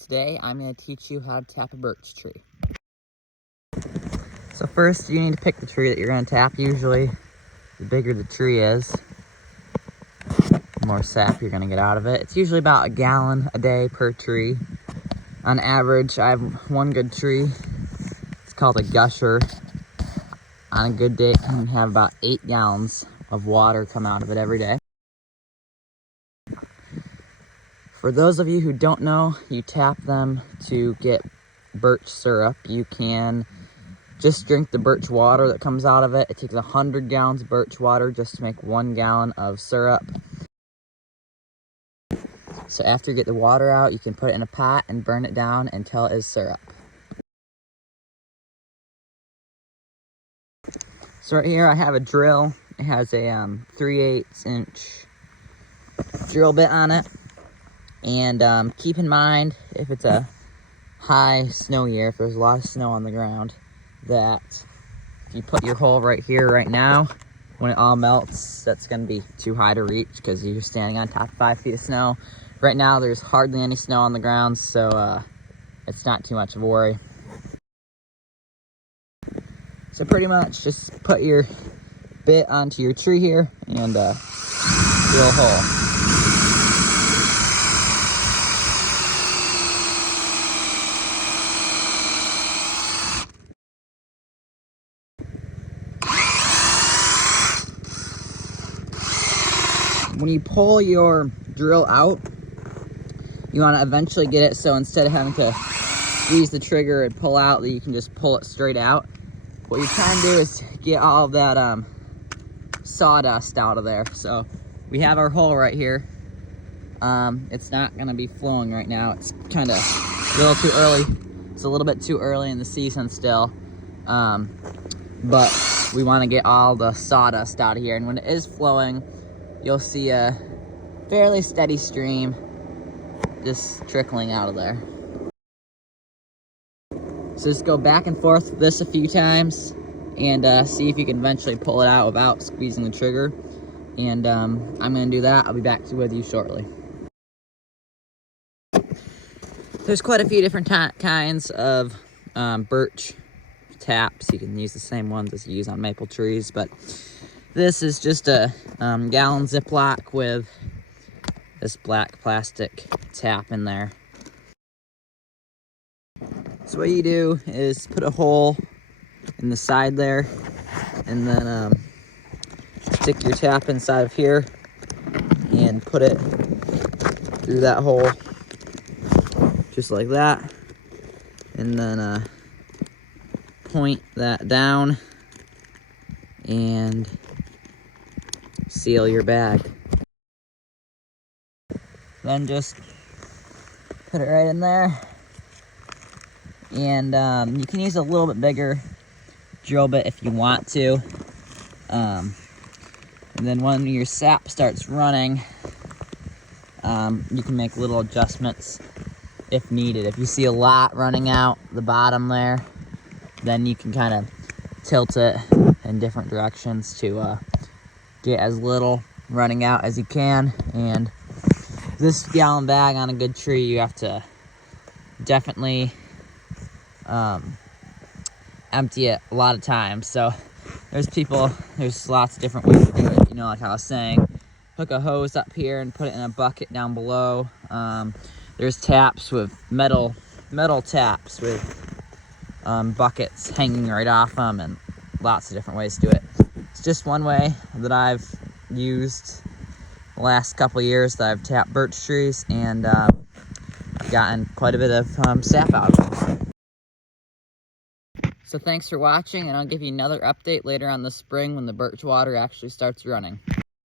Today I'm going to teach you how to tap a birch tree. So first you need to pick the tree that you're going to tap. Usually the bigger the tree is, the more sap you're going to get out of it. It's usually about 1 gallon a day per tree. On average, I have one good tree. It's called a gusher. On a good day, it can have about 8 gallons of water come out of it every day. For those of you who don't know, you tap them to get birch syrup. You can just drink the birch water that comes out of it. It takes 100 gallons of birch water just to make 1 gallon of syrup. So after you get the water out, you can put it in a pot and burn it down until it is syrup. So right here I have a drill. It has a 3/8 inch drill bit on it. And keep in mind, if it's a high snow year, if there's a lot of snow on the ground, that if you put your hole right here right now, when it all melts, that's going to be too high to reach because you're standing on top of 5 feet of snow. Right now there's hardly any snow on the ground, so it's not too much of a worry. So pretty much just put your bit onto your tree here and drill a hole. When you pull your drill out, you want to eventually get it so instead of having to squeeze the trigger and pull out, that you can just pull it straight out. What you're trying to do is get all of that sawdust out of there. So we have our hole right here. It's not going to be flowing right now. It's kind of a little too early. It's a little bit too early in the season still. But we want to get all the sawdust out of here. And when it is flowing, you'll see a fairly steady stream just trickling out of there. So just go back and forth with this a few times and see if you can eventually pull it out without squeezing the trigger. And I'm going to do that. I'll be back with you shortly. There's quite a few different kinds of birch taps. You can use the same ones as you use on maple trees, but this is just a gallon Ziploc with this black plastic tap in there. So what you do is put a hole in the side there, and then stick your tap inside of here and put it through that hole, just like that, and then point that down and seal your bag. Then just put it right in there, and you can use a little bit bigger drill bit if you want to. And then when your sap starts running, you can make little adjustments if needed. If you see a lot running out the bottom there, then you can kind of tilt it in different directions to get as little running out as you can. And this gallon bag on a good tree, you have to definitely empty it a lot of times. So there's lots of different ways to do it. You know, like I was saying, hook a hose up here and put it in a bucket down below. There's taps with metal taps with buckets hanging right off them, and lots of different ways to do it. It's just one way that I've used the last couple years that I've tapped birch trees, and I've gotten quite a bit of sap out of them. So thanks for watching, and I'll give you another update later on this spring when the birch water actually starts running.